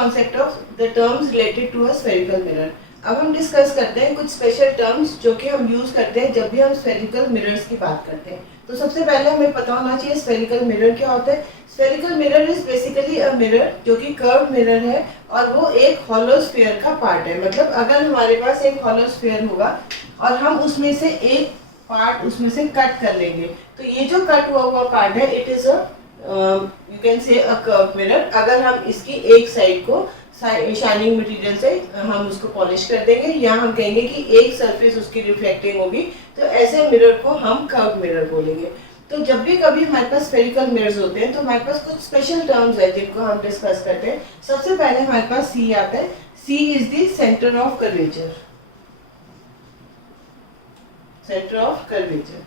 Concept of the terms related to a spherical mirror. अब हम discuss करते हैं कुछ स्पेशल टर्म्स जो कि हम यूज करते हैं जब भी हम स्फेरिकल मिरर्स की बात करते हैं। तो सबसे पहले हमें पता होना चाहिए स्फेरिकल मिरर क्या होता है। Spherical mirror is basically a mirror जो कि कर्व मिरर है और वो एक हॉलो स्फीयर का पार्ट है। मतलब अगर हमारे पास एक हॉलो स्फीयर होगा और हम उसमें से एक पार्ट उसमें से कट कर लेंगे, तो ये जो कट हुआ पार्ट है it is a you can say a curve mirror. अगर हम इसकी एक साइड को शाइनिंग मटेरियल से हम उसको पॉलिश कर देंगे या हम कहेंगे कि एक सरफेस उसकी रिफ्लेक्टिंग होगी, तो ऐसे मिरर को हम कर्व मिरर बोलेंगे। तो जब भी कभी हमारे पास स्फेरिकल मिरर्स होते हैं तो हमारे पास कुछ स्पेशल टर्म्स है जिनको हम डिस्कस करते हैं। सबसे पहले हमारे पास सी आता है। C is the centre of curvature. Centre of curvature,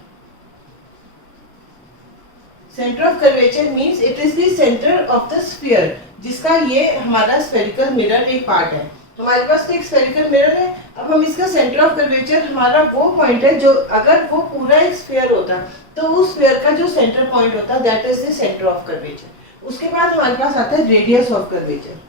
centre of curvature means it is the centre of the sphere, जिसका ये हमारा स्फेरिकल मिरर एक पार्ट है। तो हमारे पास तो एक स्फेरिकल मिरर है। अब हम इसका सेंटर ऑफ कर्वेचर हमारा वो पॉइंट है जो अगर वो पूरा एक स्फीयर होता तो उस स्फीयर का जो सेंटर पॉइंट होता that is the centre of curvature. उसके बाद हमारे पास आता है radius of curvature.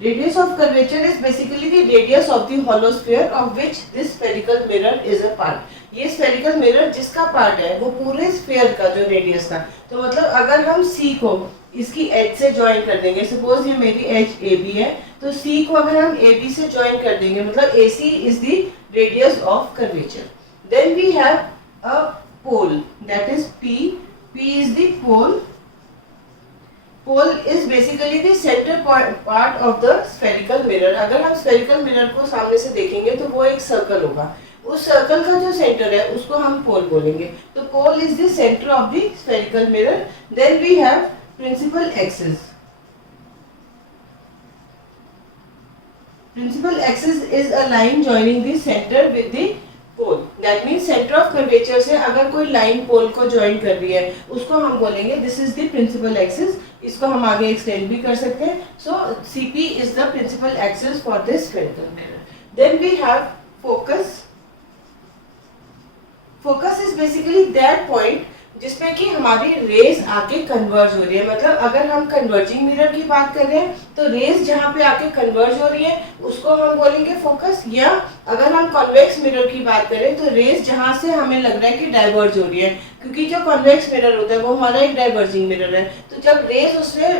Radius of curvature is basically the radius of the hollow sphere of which this spherical mirror is a part. ये spherical mirror जिसका part है वो पूरे sphere का जो radius था। तो मतलब अगर हम C को इसकी edge से join कर देंगे, suppose ये मेरी edge AB है, तो C को अगर हम AB से join कर देंगे मतलब AC is the radius of curvature. Then we have a pole, that is P. P is the pole. Pole is basically the center part of the spherical mirror. अगर हम spherical mirror को सामने से देखेंगे तो वो एक सर्कल होगा। उस सर्कल का जो सेंटर है उसको हम पोल बोलेंगे। तो पोल is the center of the spherical mirror. Then we have principal axis. Principal axis is a line joining the center with the pole. That means centre of curvature से अगर कोई लाइन पोल को join कर रही है उसको हम बोलेंगे this is the principal axis. इसको हम आगे एक्सटेंड भी कर सकते हैं। So CP is the principal axis for this spherical mirror. Then we have focus. Focus is basically that point जिसमें कि हमारी रेज आके कन्वर्ज हो रही है। मतलब अगर हम कन्वर्जिंग मिरर की बात कर रहे हैं तो रेज जहाँ पे आके कन्वर्ज हो रही है उसको हम बोलेंगे फोकस। या अगर हम कॉन्वेक्स मिरर की बात करें तो रेज जहाँ से हमें लग रहा है कि डाइवर्ज हो रही है, क्योंकि जो कॉन्वेक्स मिरर होता है वो हमारा एक डाइवर्जिंग मिरर है। तो जब रेज उससे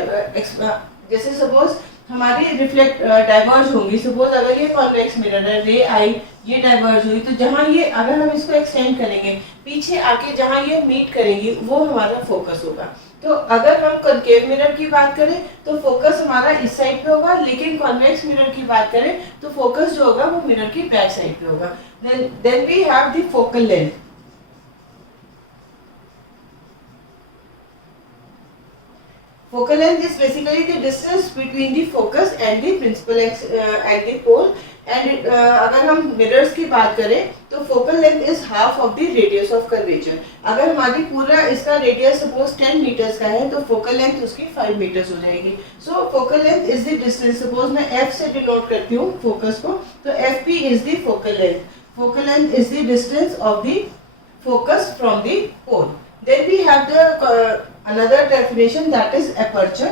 जैसे सपोज हमारी रिफ्लेक्ट डाइवर्ज होंगी, सपोज अगर ये कॉन्वेक्स मिरर है, रे आई ये डाइवर्ज हुई, तो जहाँ ये अगर हम इसको एक्सटेंड करेंगे पीछे आके जहाँ ये मीट करेंगी वो हमारा फोकस होगा। तो अगर हम कॉनकेव मिरर की बात करें तो फोकस हमारा इस साइड पे होगा, लेकिन कॉन्वेक्स मिरर की बात करें तो फोकस जो होगा वो मिरर की बैक साइड पे होगा। Then we have the focal length. Focal length is basically the distance between the focus and the principal and the pole. And अगर हम mirrors की बात करें तो focal length is half of the radius of curvature. अगर हमारी पूरा इसका radius suppose 10 meters का है तो focal length उसकी 5 meters हो जाएगी। So focal length is the distance. Suppose मैं f से denote करती हूँ focus को, तो fp is the focal length. Focal length is the distance of the focus from the pole. Then we have the another definition that is aperture.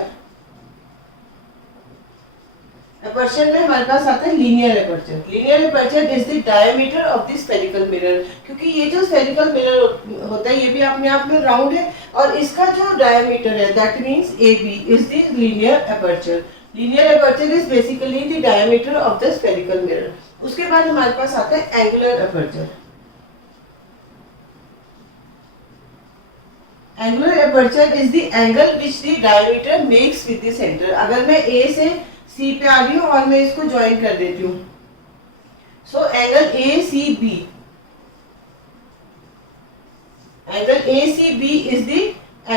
Aperture में हमारे पास आता है linear aperture. Linear aperture is the diameter of the spherical mirror. क्योंकि ये जो spherical mirror होता है ये भी अपने आप में round है और इसका जो diameter है that means AB is the linear aperture. Linear aperture is basically the diameter of the spherical mirror. उसके बाद हमारे पास आता है angular aperture. Angular aperture is the angle which the diameter makes with the center. अगर मैं A से C पे आ रही हूँ और मैं इसको ज्वाइन कर देती हूँ, so angle ACB, angle ACB is the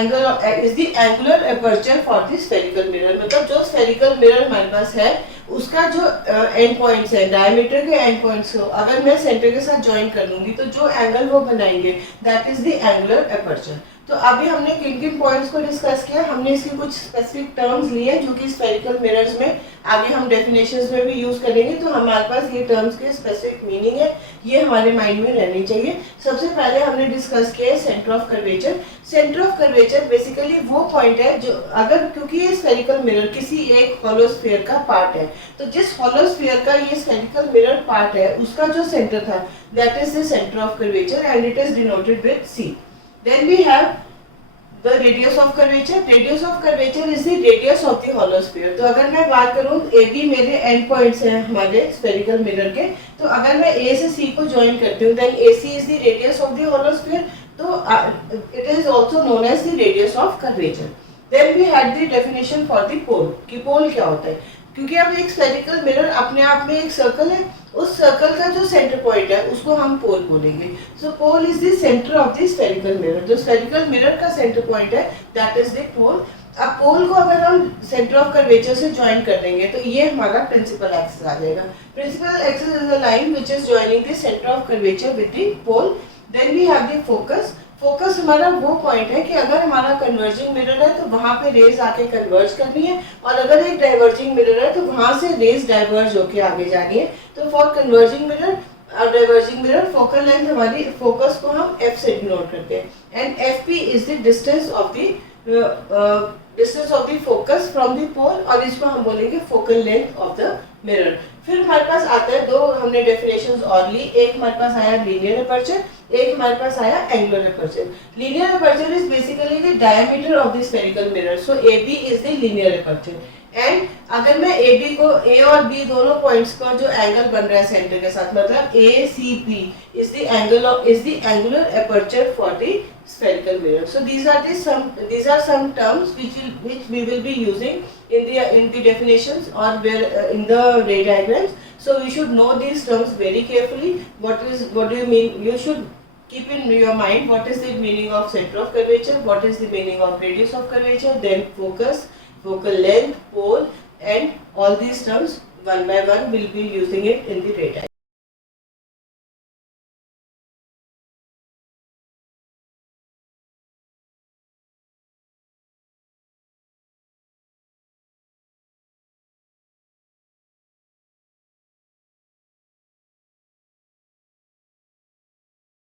angular aperture for the spherical mirror. मतलब जो spherical mirror हमारे पास है उसका जो एंड पॉइंट्स है, डायमीटर के एंड पॉइंट्स को अगर मैं सेंटर के साथ ज्वाइन कर लूंगी तो जो एंगल वो बनाएंगे that is the angular aperture. तो अभी हमने किन किन पॉइंट्स को डिस्कस किया, हमने इसके कुछ स्पेसिफिक टर्म्स लिए जो कि स्फेरिकल मिरर्स में आगे हम डेफिनेशंस में भी यूज करेंगे, तो हमारे पास ये टर्म्स के स्पेसिफिक मीनिंग है, ये हमारे माइंड में रहनी चाहिए। सबसे पहले हमने डिस्कस किया है centre of curvature. Centre of curvature basically वो पॉइंट है जो अगर, क्योंकि ये स्फेरिकल मिरर किसी एक हॉलो स्फीयर का पार्ट है, तो जिस हॉलो स्फीयर का ये स्फेरिकल मिरर पार्ट है उसका जो सेंटर था that is the centre of curvature and it is denoted with C. Then we have the radius of curvature. Radius of curvature is the radius of the hollow sphere. तो अगर मैं बात करूँ AB मेरे and points हैं हमारे spherical mirror के, तो अगर मैं A से C को ज्वाइन करती हूँ then AC is the radius of the hollow sphere. तो it is also known as the radius of curvature. Then we had the definition for the pole. कि pole क्या होता है, क्योंकि अब एक स्फेरिकल मिरर अपने आप में एक सर्कल है, उस सर्कल का जो सेंटर पॉइंट है उसको हम पोल बोलेंगे। So pole is the centre of the spherical mirror, जो स्फेरिकल मिरर का सेंटर पॉइंट है दैट इज द पोल। अब पोल को अगर हम सेंटर ऑफ कर्वेचर से ज्वाइन कर देंगे तो ये हमारा प्रिंसिपल एक्सिस आ जाएगा। Principal axis is the line which is joining the centre of curvature with the pole. Then we have the focus. Focus हमारा वो पॉइंट है कि अगर हमारा कन्वर्जिंग मिरर है तो वहां पे रेज आके कन्वर्ज करनी है, और अगर एक डाइवर्जिंग मिरर है तो वहां से रेज डाइवर्ज होके आगे जानी है। तो फॉर कन्वर्जिंग मिरर और डाइवर्जिंग मिरर फोकल लेंथ हमारी फोकस को हम f से डिनोट करते हैं and fp is the distance of the focus from the pole, और इसको हम बोलेंगे focal length of the mirror. फिर हमारे पास आता है दो हमने डेफिनेशंस और ली, एक हमारे पास आया लीनियर एपर्चर, एक हमारे पास आया angular aperture. Linear aperture is basically the diameter of the spherical mirror, so AB is the linear aperture. And अगर मैं AB को A और B दोनों पॉइंट्स का जो एंगल बन रहा है सेंटर के साथ, मतलब ACB is the angular aperture for the spherical mirror. So these are some terms which we will be using in the definitions or in the ray diagrams. So we should know these terms very carefully. What do you mean? You should keep in your mind what is the meaning of center of curvature, what is the meaning of radius of curvature, then focus, focal length, pole, and all these terms one by one we'll be using it in the ray diagram.